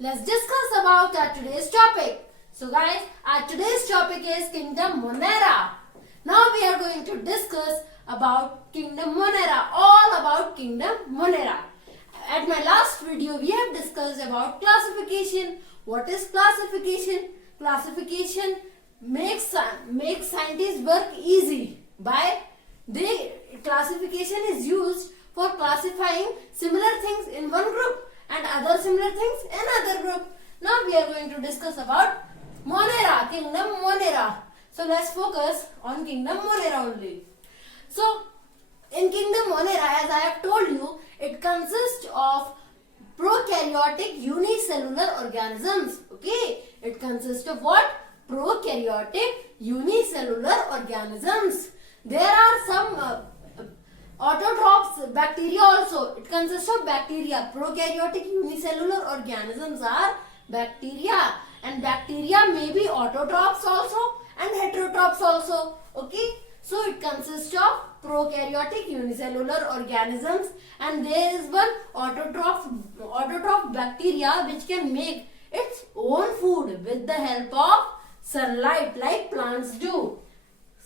let's discuss about our today's topic. So guys, our today's topic is Kingdom Monera. Now we are going to discuss about Kingdom Monera, all about Kingdom Monera. At my last video, we have discussed about classification. What is classification? Classification makes scientists work easy classification is used for classifying similar things in one group and other similar things in another group. Now we are going to discuss about Monera, Kingdom Monera. So let's focus on Kingdom Monera only. So in Kingdom Monera, as I have told you, it consists of prokaryotic unicellular organisms. Okay, it consists of what? Prokaryotic unicellular organisms. There are some autotrophs bacteria also. It consists of bacteria. Prokaryotic unicellular organisms are bacteria, and bacteria may be autotrophs also and heterotrophs also. Okay, so it consists of prokaryotic unicellular organisms, and there is one autotroph bacteria which can make its own food with the help of sunlight like plants do.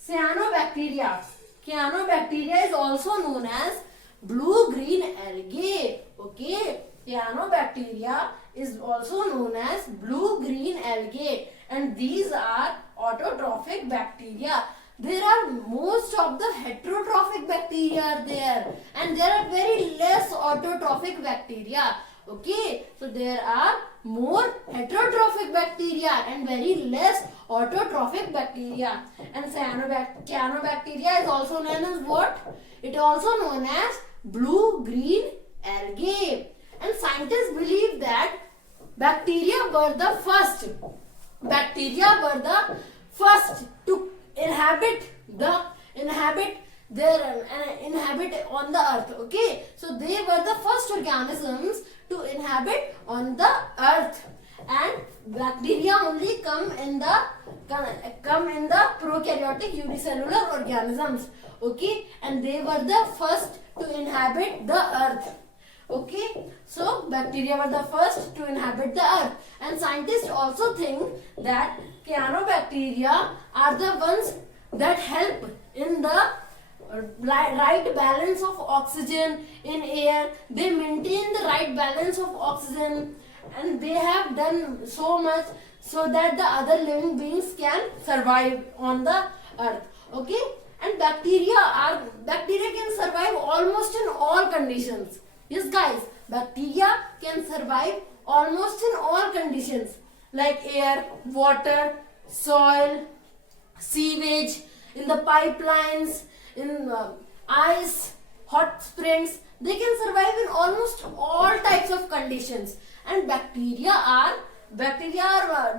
Cyanobacteria. Cyanobacteria is also known as blue-green algae. Okay, cyanobacteria is also known as blue-green algae, and these are autotrophic bacteria. There are most of the heterotrophic bacteria are there, and there are very less autotrophic bacteria. Okay, so there are more heterotrophic bacteria and very less autotrophic bacteria. And cyanobacteria is also known as what? It is also known as blue-green algae. And scientists believe that bacteria were the first to inhabit on the earth. Okay, so they were the first organisms to inhabit on the earth, and bacteria only come in the prokaryotic unicellular organisms. Okay, and they were the first to inhabit the earth. Okay, so bacteria were the first to inhabit the earth, and scientists also think that cyanobacteria are the ones that help in the right balance of oxygen in air. They maintain the right balance of oxygen, and they have done so much so that the other living beings can survive on the earth. Okay, and bacteria can survive almost in all conditions. Yes guys, bacteria can survive almost in all conditions like air, water, soil, sewage, in the pipelines, in ice, hot springs. They can survive in almost all types of conditions. And bacteria are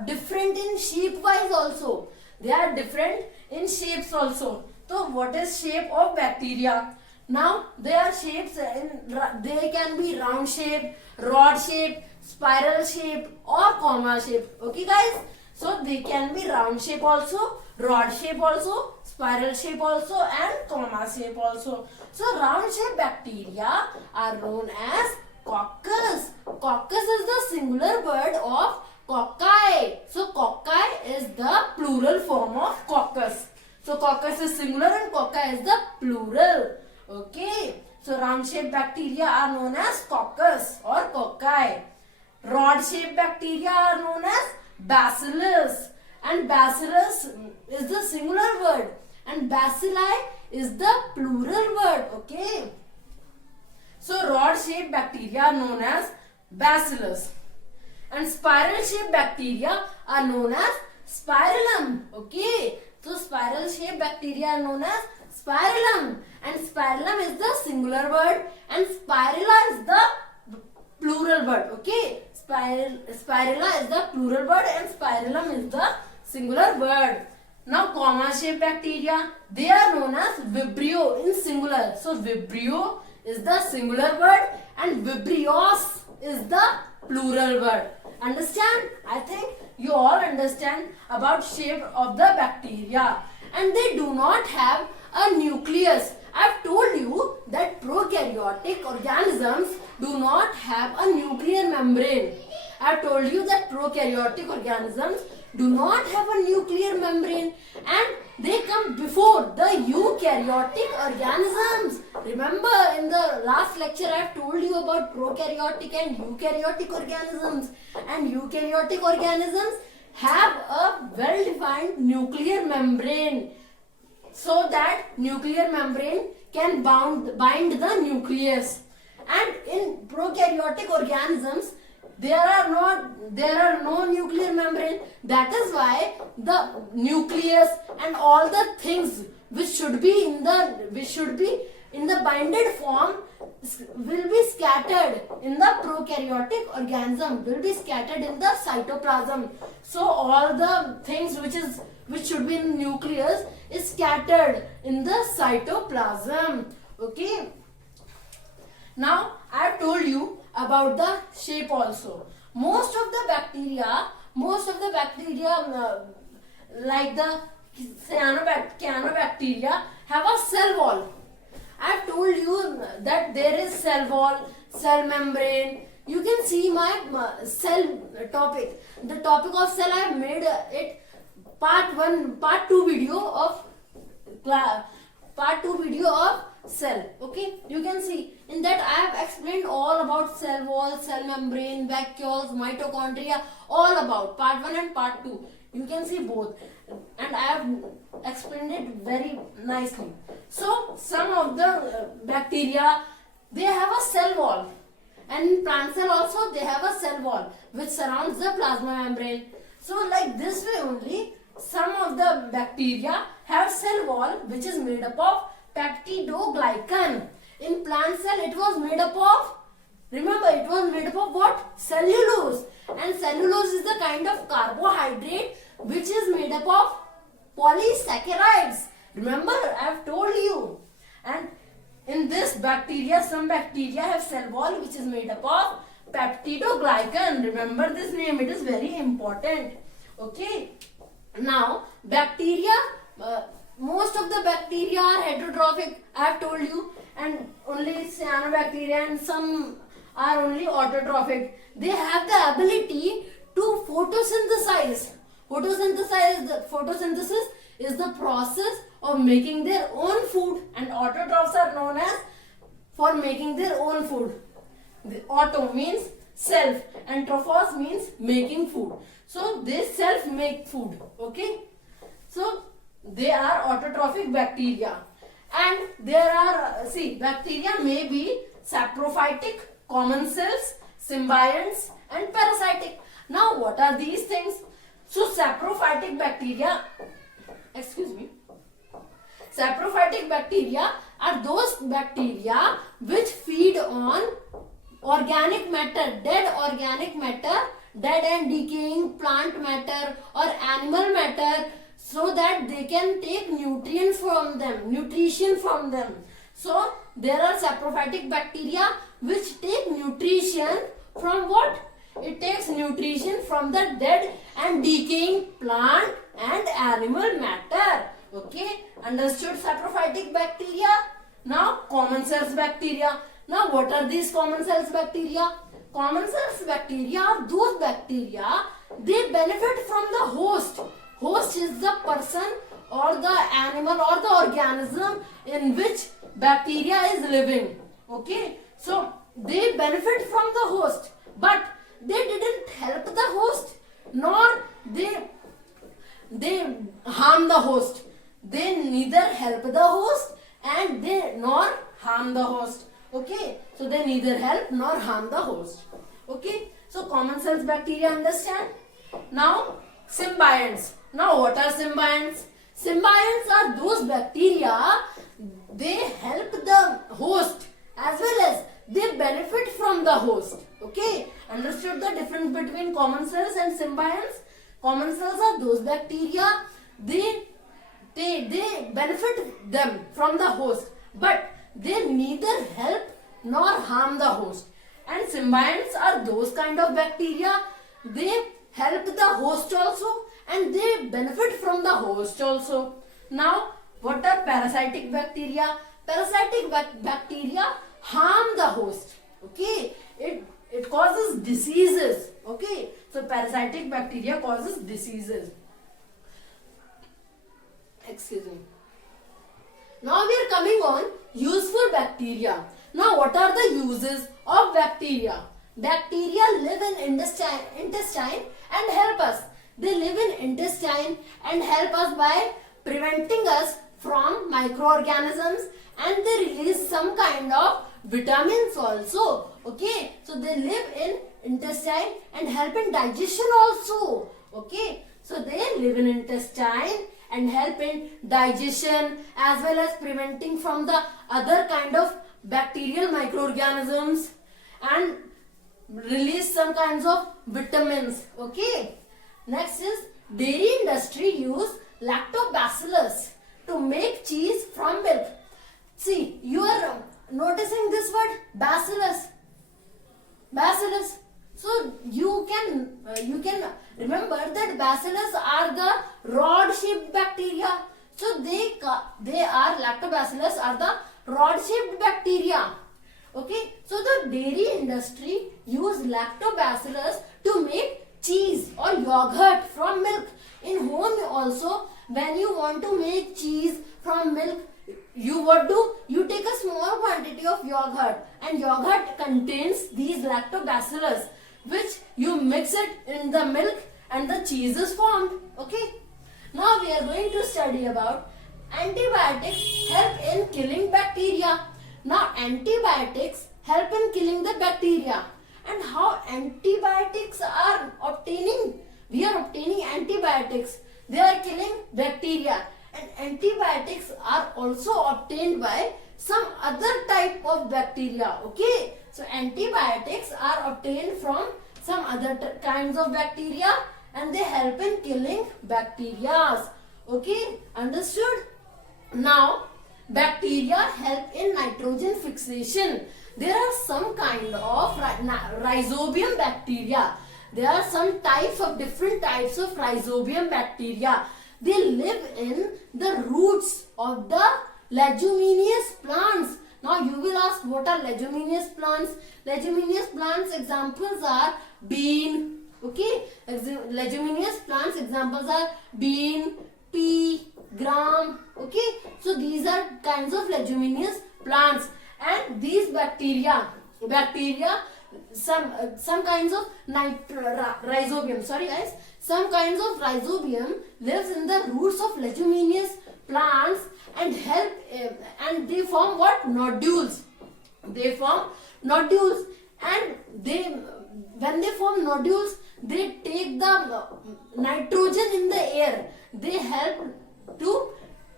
different in shape wise also. They are different in shapes also. So what is shape of bacteria? Now their shapes they can be round shape, rod shape, spiral shape, or comma shape. Okay guys, so they can be round shape also, rod shape also, spiral shape also, and comma shape also. So round shape bacteria are known as coccus. Coccus is the singular word of cocci. So cocci is the plural form of coccus. So coccus is singular and cocci is the plural. Okay, so round shaped bacteria are known as coccus or cocci. Rod shaped bacteria are known as bacillus, and bacillus is the singular word and bacilli is the plural word. Okay, so rod shaped bacteria are known as bacillus, and spiral shaped bacteria are known as spirillum. Okay, so spiral shaped bacteria are known as spirillum, and spirillum is the singular word and spirilla is the plural word. Okay, spirilla is the plural word and spirillum is the singular word. Now comma shaped bacteria, they are known as vibrio in singular. So vibrio is the singular word and vibrios is the plural word. Understand? I think you all understand about shape of the bacteria, and they do not have a nucleus. I've told you that prokaryotic organisms do not have a nuclear membrane, I have told you that prokaryotic organisms do not have a nuclear membrane and they come before the eukaryotic organisms. Remember, in the last lecture I have told you about prokaryotic and eukaryotic organisms, and eukaryotic organisms have a well-defined nuclear membrane, so that nuclear membrane can bind the nucleus. And in prokaryotic organisms there are no nuclear membrane. That is why the nucleus and all the things which should be in the binded form will be scattered in the prokaryotic organism, will be scattered in the cytoplasm. So all the things which should be in the nucleus is scattered in the cytoplasm. Okay. Now I have told you about the shape also. Most of the bacteria like the cyanobacteria have a cell wall. I have told you that there is cell wall, cell membrane. You can see my cell topic. The topic of cell I have made it part 2 video of cell. Okay, you can see in that I have explained all about cell wall, cell membrane, vacuoles, mitochondria, all about part 1 and part 2. You can see both, and I have explained it very nicely. So some of the bacteria, they have a cell wall, and in plant cell also they have a cell wall which surrounds the plasma membrane. So like this way only, some of the bacteria have cell wall which is made up of peptidoglycan. In plant cell it was made up of, remember, it was made up of what? Cellulose. And cellulose is the kind of carbohydrate which is made up of polysaccharides. Remember, I have told you. And in this bacteria, some bacteria have cell wall which is made up of peptidoglycan. Remember this name, it is very important. Okay. Now, bacteria, most of the bacteria are heterotrophic, I have told you, and only cyanobacteria and some are only autotrophic. They have the ability to photosynthesize. Photosynthesis is the process of making their own food, and autotrophs are known as for making their own food. The auto means self and trophos means making food. So they self make food. Okay. So they are autotrophic bacteria. And there are, bacteria may be saprophytic, common cells, symbionts and parasitic. Now what are these things? So saprophytic bacteria are those bacteria which feed on organic matter, dead and decaying plant matter or animal matter, so that they can take nutrition from them. So there are saprophytic bacteria which take nutrition from what? It takes nutrition from the dead and decaying plant and animal matter. Okay, understood? Saprophytic bacteria. Now common cells bacteria. Now what are these common cells bacteria? Common cells bacteria are those bacteria, they benefit from the host. Host is the person or the animal or the organism in which bacteria is living. Okay, so they benefit from the host, but they didn't help the host, nor they harm the host. They neither help the host and they nor harm the host. Okay, so they neither help nor harm the host. Okay, so common cells bacteria, understand? Now symbionts. Now what are symbionts? Symbionts are those bacteria, they help the host as well as they benefit from the host. Okay, understood the difference between common cells and symbionts? Common cells are those bacteria, they benefit them from the host, but they neither help nor harm the host. And symbionts are those kind of bacteria, they help the host also and they benefit from the host also. Now what are parasitic bacteria? Parasitic bacteria harm the host. Okay, it causes diseases. Okay, so parasitic bacteria causes diseases. Excuse me. Now we are coming on useful bacteria. Now what are the uses of bacteria? Bacteria live in intestine and help us. They live in intestine and help us by preventing us from microorganisms, and they release some kind of vitamins also. Okay, so they live in intestine and help in digestion also. Okay, so they live in intestine and help in digestion as well as preventing from the other kind of bacterial microorganisms and release some kinds of vitamins. Okay, next is dairy industry use lactobacillus to make cheese from milk. See, you are noticing this word bacillus. Bacillus. So you can remember that bacillus are the rod-shaped bacteria. So they are lactobacillus are the rod-shaped bacteria. Okay. So the dairy industry use lactobacillus to make cheese or yogurt from milk. In home also, when you want to make cheese from milk, you what do? You take a small quantity of yogurt, and yogurt contains these lactobacillus, which you mix it in the milk and the cheese is formed. Okay. Now we are going to study about antibiotics help in killing bacteria. Now antibiotics help in killing the bacteria, and how antibiotics are obtaining? We are obtaining antibiotics. They are killing bacteria, and antibiotics are also obtained by some other type of bacteria. Okay, so antibiotics are obtained from some other kinds of bacteria, and they help in killing bacteria. Okay, understood? Now bacteria help in nitrogen fixation. There are some kind of rhizobium bacteria. There are some types of different types of rhizobium bacteria. They live in the roots of the leguminous plants. Now you will ask, what are leguminous plants? Leguminous plants examples are bean. Okay, leguminous plants examples are bean, pea, gram. Okay, so these are kinds of leguminous plants, and these bacteria some kinds of rhizobium. Sorry guys, some kinds of rhizobium lives in the roots of leguminous plants and help and they form what? Nodules. They form nodules, and when they form nodules, they take the nitrogen in the air. They help to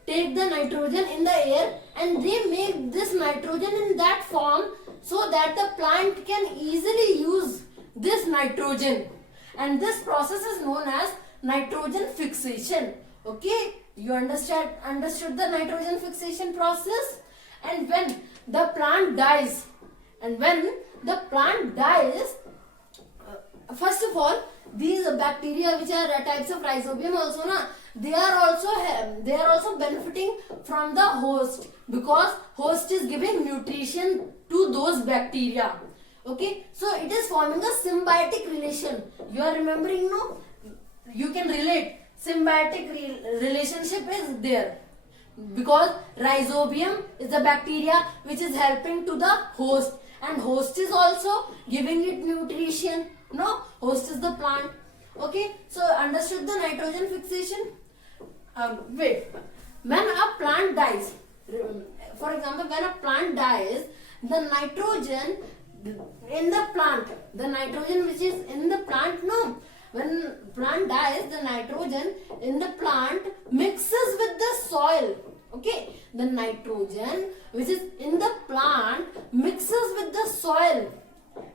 take the nitrogen in the air, and they make this nitrogen in that form so that the plant can easily use this nitrogen, and this process is known as nitrogen fixation. Okay, you understood the nitrogen fixation process. And when the plant dies, first of all, these bacteria which are types of rhizobium also they are also benefiting from the host, because host is giving nutrition to those bacteria. Okay, so it is forming a symbiotic relation. You are remembering, no? You can relate. Symbiotic relationship is there, because rhizobium is the bacteria which is helping to the host, and host is also giving it nutrition. No, host is the plant. Okay, so understood the nitrogen fixation? Wait, when a plant dies, for example, when a plant dies, the nitrogen in the plant, the nitrogen which is in the plant, no, when plant dies, the nitrogen in the plant mixes with the soil. Okay, the nitrogen which is in the plant mixes with the soil,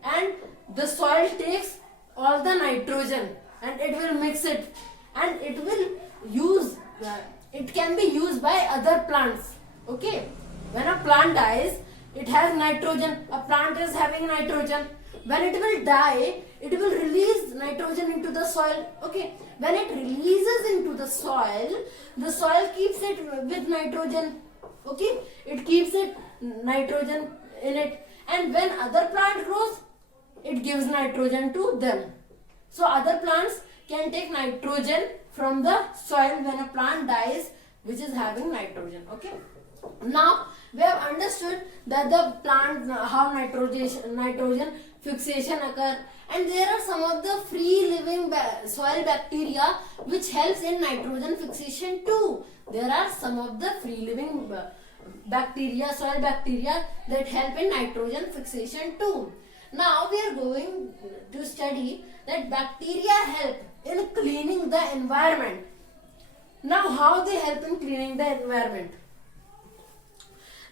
and the soil takes all the nitrogen and it will mix it, and it will use it can be used by other plants. Okay, when a plant dies, it has nitrogen. A plant is having nitrogen. When it will die, it will release nitrogen into the soil. Okay, when it releases into the soil keeps it with nitrogen. Okay, it keeps it nitrogen in it, and when other plant grows, it gives nitrogen to them. So other plants can take nitrogen from the soil when a plant dies which is having nitrogen. Okay. Now we have understood that the plant, how nitrogen fixation occur, and there are some of the free living soil bacteria which helps in nitrogen fixation too. There are some of the free living bacteria, soil bacteria that help in nitrogen fixation too. Now we are going to study that bacteria help in cleaning the environment. Now how they help in cleaning the environment?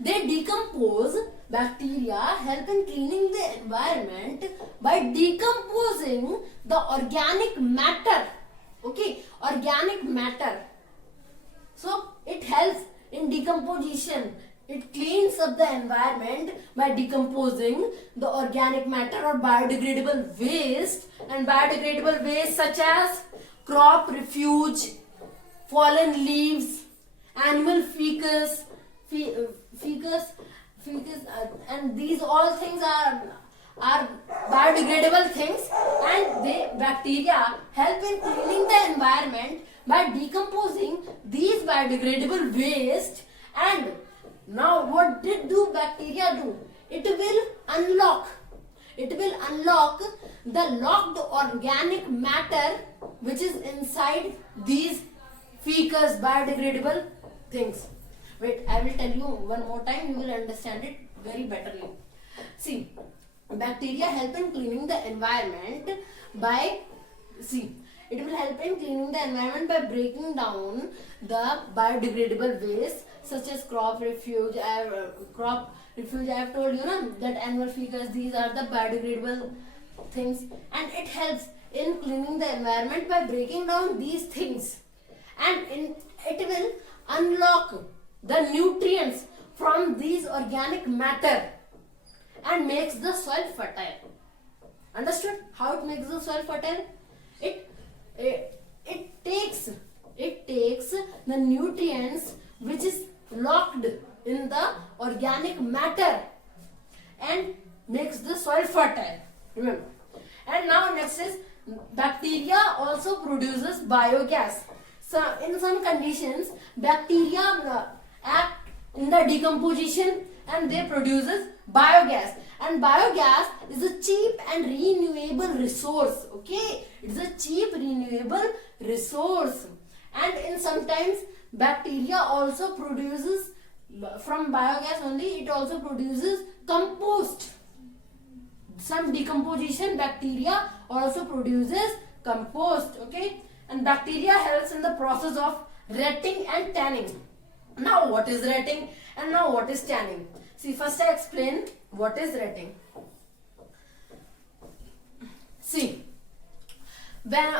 They decompose. Bacteria help in cleaning the environment by decomposing the organic matter. Okay, organic matter. So it helps in decomposition. It cleans up the environment by decomposing the organic matter or biodegradable waste, and biodegradable waste such as crop refuse, fallen leaves, animal feces, and these all things are biodegradable things, and bacteria help in cleaning the environment by decomposing these biodegradable waste. And now what do bacteria do? It will unlock the locked organic matter which is inside these feces, biodegradable things. Wait, I will tell you one more time, you will understand it very betterly. See, bacteria help in cleaning the environment by, it will help in cleaning the environment by breaking down the biodegradable waste such as crop refuse. I have told you that animal feces, these are the biodegradable things, and it helps in cleaning the environment by breaking down these things, and it will unlock the nutrients from these organic matter and makes the soil fertile. Understood how it makes the soil fertile? It takes the nutrients which is locked in the organic matter and makes the soil fertile. Remember. And now next is bacteria also produces biogas. So in some conditions bacteria act in the decomposition and they produces biogas, and biogas is a cheap and renewable resource. Okay, it's a cheap renewable resource, and in sometimes bacteria also produces, from biogas only, it also produces compost. Some decomposition bacteria also produces compost. Okay, and bacteria helps in the process of retting and tanning. Now what is retting and now what is tanning? See, first I explain what is retting. See, when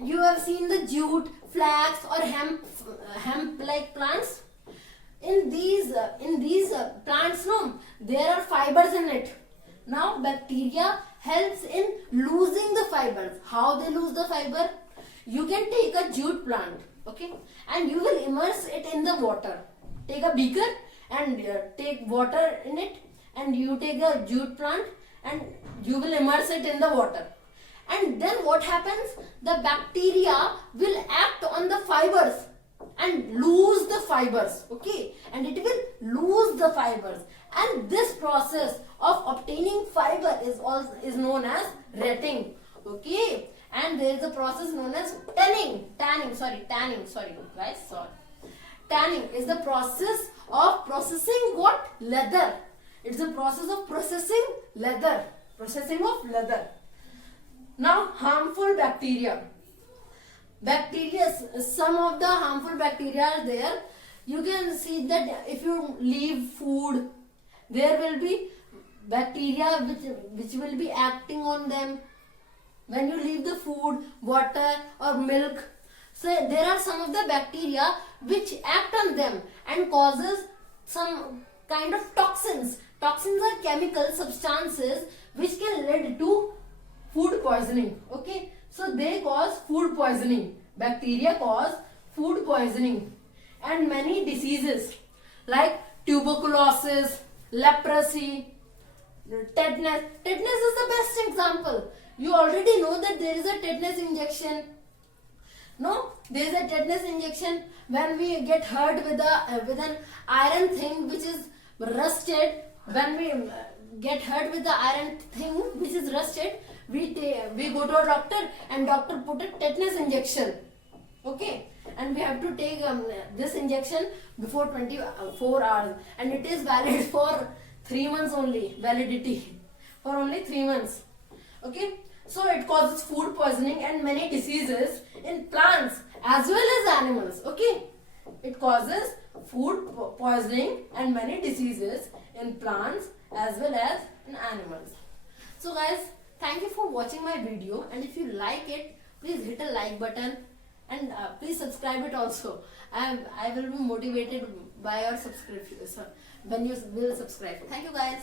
you have seen the jute, flax or hemp like plants, in these plants, there are fibers in it. Now bacteria helps in losing the fibers. How they lose the fiber? You can take a jute plant, okay, and you will immerse it in the water. Take a beaker and take water in it, and you take a jute plant and you will immerse it in the water. And then what happens? The bacteria will act on the fibers and lose the fibers, okay, and it will lose the fibers, and this process of obtaining fiber is known as retting. Okay, and there is a process known as tanning is the process of processing what? Leather. It's the process of processing of leather. Now harmful bacteria. Some of the harmful bacteria are there. You can see that if you leave food, there will be bacteria which will be acting on them. When you leave the food, water or milk, so there are some of the bacteria which act on them and causes some kind of toxins. Toxins are chemical substances which can lead to food poisoning. Okay, so they cause food poisoning. Bacteria cause food poisoning and many diseases like tuberculosis, leprosy, tetanus. Tetanus is the best example. You already know that there is a tetanus injection. No, there is a tetanus injection when we get hurt with an iron thing which is rusted. When we get hurt with the iron thing which is rusted, we go to a doctor and doctor put a tetanus injection. Okay, and we have to take this injection before 24 hours, and it is valid for 3 months only. Validity for only 3 months. Okay, so it causes food poisoning and many diseases in plants as well as animals. Okay, it causes food poisoning and many diseases in plants as well as in animals. So guys, thank you for watching my video, and if you like it, please hit a like button, and please subscribe it also. I will be motivated by your subscription when you will subscribe. Thank you guys.